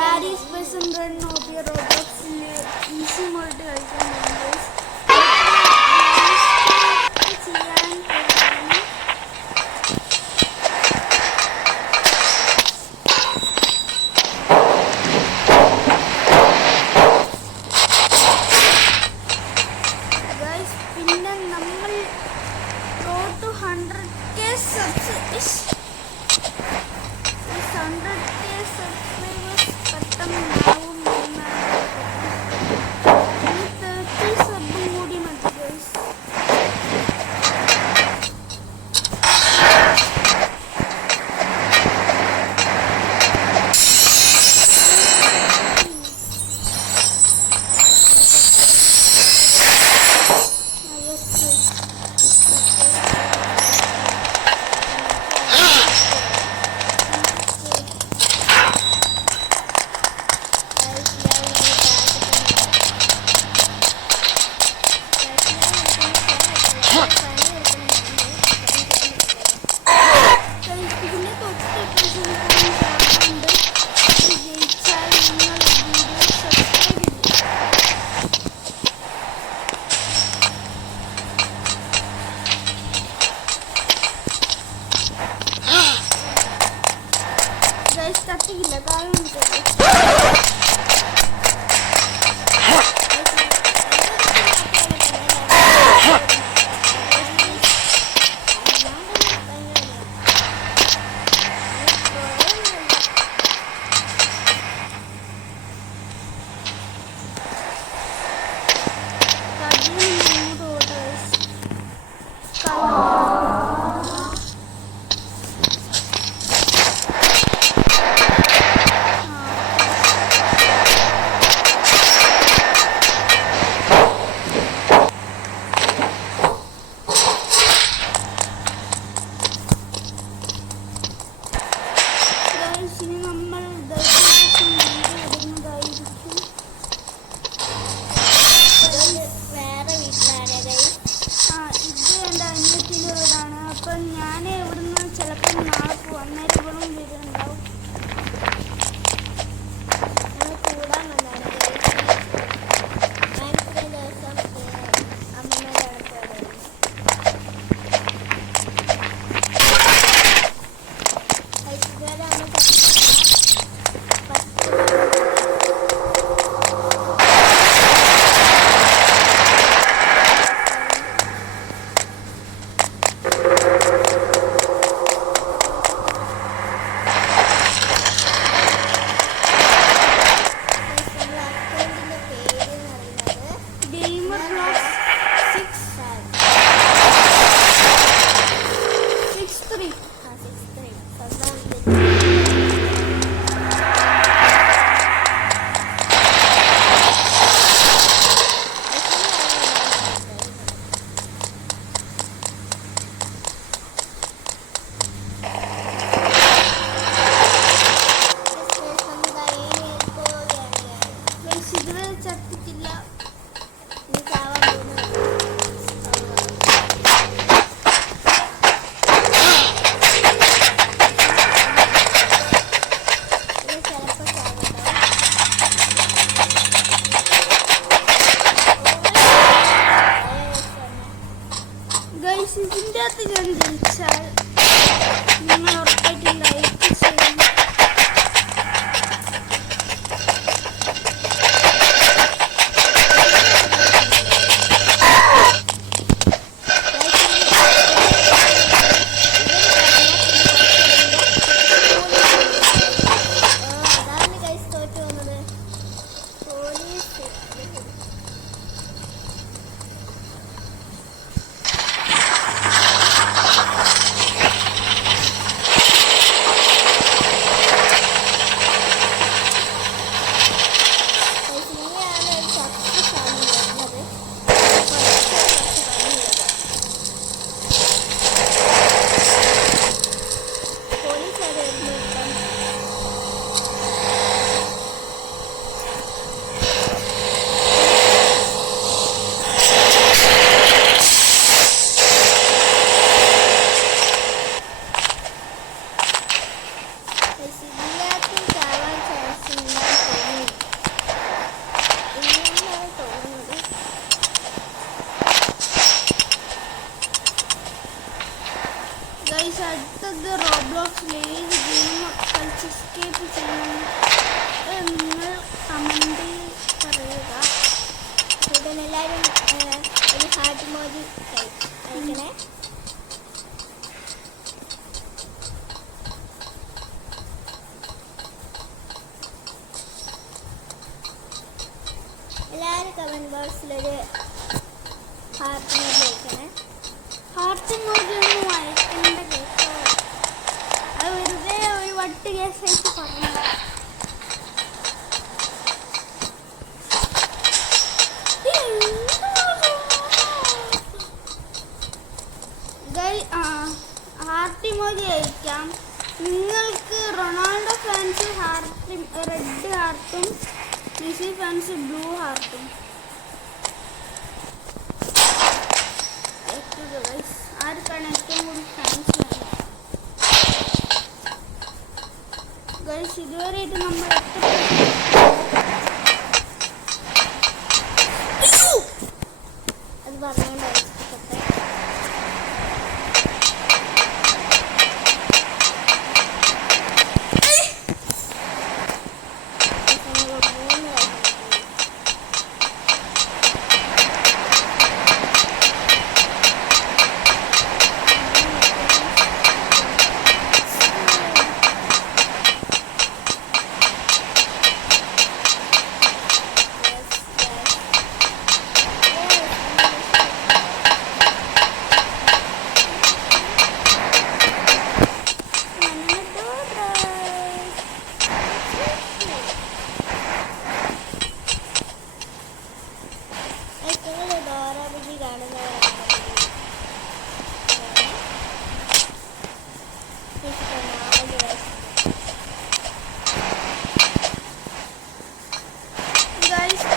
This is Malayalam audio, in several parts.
ഡാഡീസ് ബസ് നോക്കിയ റോബോട്ട്സിൽ ഈസി മോഡ് കളിക്കാൻ ചെയ്യാൻ പിന്നെ നമ്മൾ റോഡ് ടു 100K സബ്സ്ക്രൈബേഴ്സ് പെട്ടെന്നുണ്ടാവും. 30 സബും കൂടി മതി ഗൈസ്. കത്തിക്കില്ല കാരണം ഞാൻ ഇവിടുന്ന് ചിലപ്പോൾ നാളെ പോകും. അന്നേരം ഇവളും വീടുണ്ടാവും. കൂടാൻ വന്നാണ് ദിവസം അമ്മയുടെ ഗൈസ് അടുത്തത് റോബ്ലോക്സിൽ ഏത് ഗെയിം കളിച്ച് എസ്കേപ്പ് ചെയ്യണം നിങ്ങൾ കമൻറ്റ് പറയുക. എല്ലാവരും ഒരു ഹാർട്ട് മോജി അയക്കണേ. എല്ലാവരും കമൻറ്റ് ബോക്സിലൊരു ഹാർട്ട് മോജി അയക്കണേ. ഹാർട്ട് മോജി ഒന്നും അയക്കേണ്ട കേട്ടോ, അത് വെറുതെ ഒരു വട്ട് കേസായിട്ട് പറഞ്ഞു. ഹാർട്ട് ഇമോജി അയക്കാം. നിങ്ങൾക്ക് റൊണാൾഡോ ഫാൻസ് റെഡ് ഹാർട്ടും മെസ്സി ഫാൻസ് ബ്ലൂ ഹാർട്ടും അയക്കുക ഗൈസ്. ആർക്കാണ് ഏറ്റവും കൂടുതൽ ഫാൻസ് വേണം ഗൈസ്? ഇതുവരെയായിട്ട് നമ്മൾ അത് പറഞ്ഞുകൊണ്ടാണ്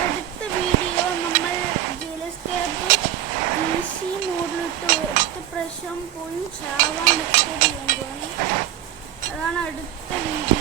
അടുത്ത വീഡിയോ നമ്മൾ ഈസി മോഡിലിട്ട് ഒറ്റ പ്രാവശ്യം പോയി ചാവാൻ എക്സ്പെക്ട് ചെയ്യാൻ പോകുന്നു. അതാണ് അടുത്ത വീഡിയോ.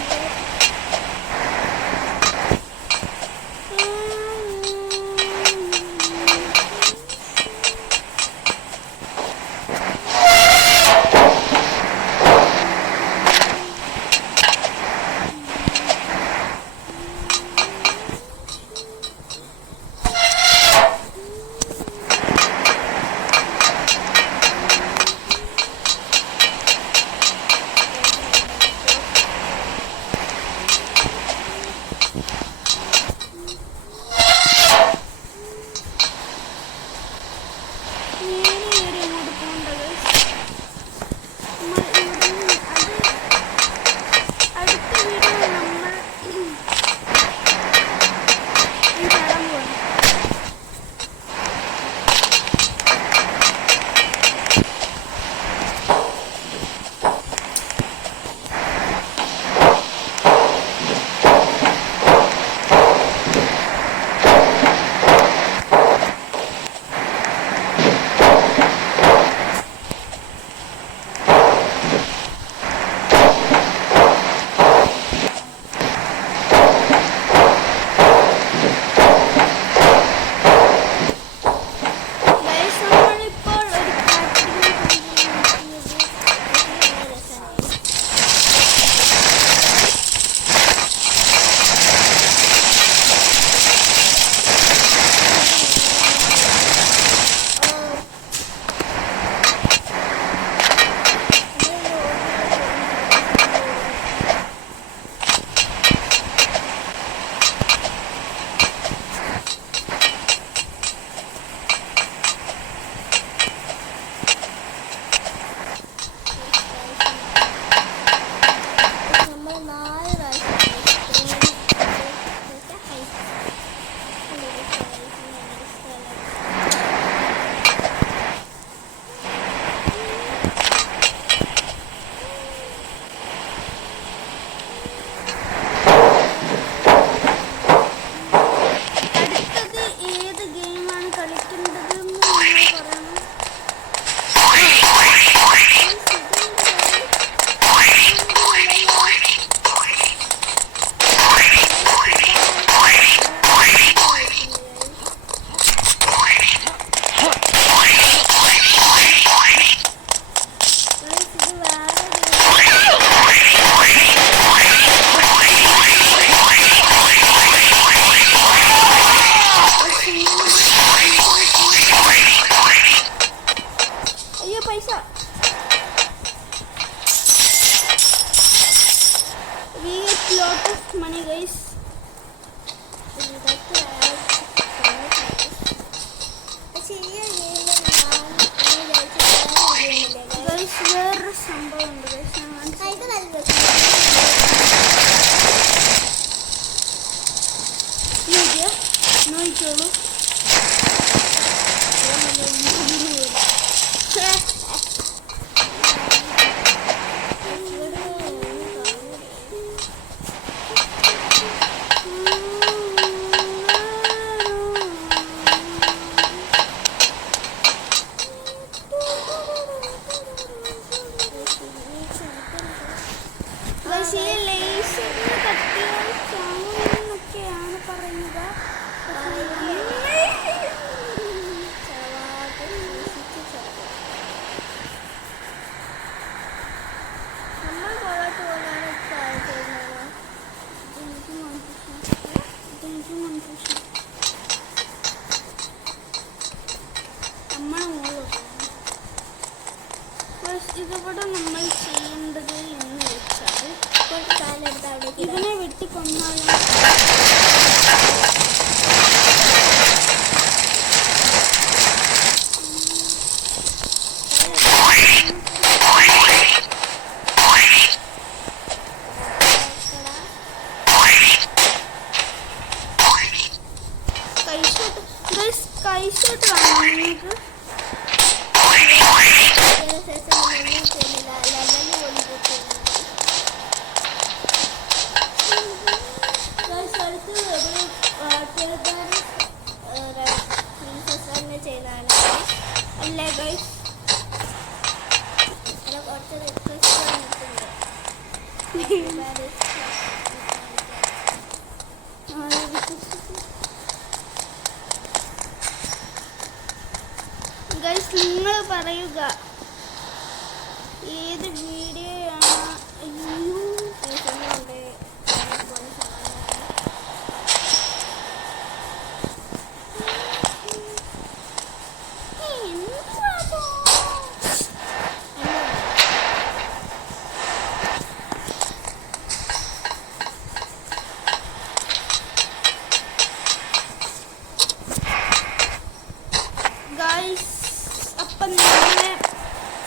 ഇത് വേറെ അയ്യോ പൈസ. We get lot of money guys. ഇതൊക്കെ പക്ഷെ ഈ ഗെയിമിൽ ഞാൻ വിചാരിച്ചില്ല. Guys വേറൊരു സംഭവം ഉണ്ട് guys. ഇത് നല്ല നോക്കിയോളൂ. പക്ഷേ ലേസറിന് കത്തിയാൽ ചാവുമെന്നൊക്കെയാണ് പറയുന്നത്. നമ്മൾ പുറത്ത് പോകാനാണ് ഇതിവിടെ നമ്മൾ ചെയ്യേണ്ടത് എന്ന് വെച്ചാൽ കുറച്ച് കാലം എടുത്ത് അവിടെ ഇതിനെ വെട്ടിക്കൊന്നാലും കൈഷോട്ട് കാണാം നിങ്ങൾക്ക്. അല്ലേ ഗൈസ്? കുറച്ച് റിക്വസ്റ്റ് വന്നിട്ടുണ്ട്. ഗൈസ് നിങ്ങൾ പറയുക ഏത് വീഡിയോ ആണ്. അപ്പം നമ്മുടെ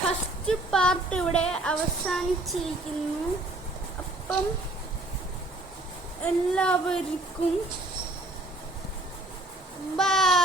ഫസ്റ്റ് പാർട്ട് ഇവിടെ അവസാനിച്ചിരിക്കുന്നു. അപ്പം എല്ലാവർക്കും ബൈ.